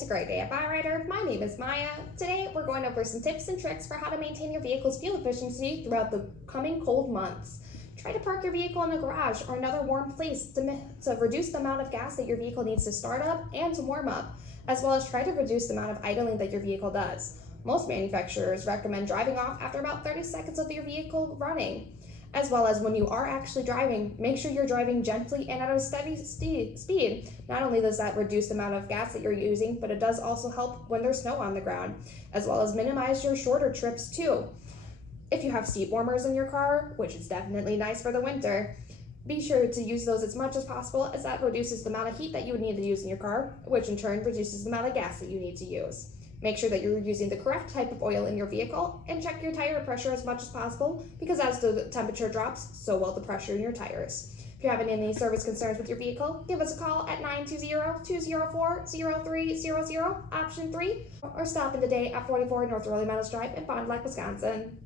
It's a great day at Byrider. My name is Maya. Today we're going over some tips and tricks for how to maintain your vehicle's fuel efficiency throughout the coming cold months. Try to park your vehicle in a garage or another warm place to reduce the amount of gas that your vehicle needs to start up and to warm up, as well as try to reduce the amount of idling that your vehicle does. Most manufacturers recommend driving off after about 30 seconds of your vehicle running. As well as when you are actually driving, make sure you're driving gently and at a steady speed. Not only does that reduce the amount of gas that you're using, but it does also help when there's snow on the ground, as well as minimize your shorter trips too. If you have seat warmers in your car, which is definitely nice for the winter, be sure to use those as much as possible, as that reduces the amount of heat that you would need to use in your car, which in turn reduces the amount of gas that you need to use. Make sure that you're using the correct type of oil in your vehicle, and check your tire pressure as much as possible, because as the temperature drops, so will the pressure in your tires. If you're having any service concerns with your vehicle, give us a call at 920-204-0300, option 3, or stop in today at 44 North Rolling Meadows Drive in Fond du Lac, Wisconsin.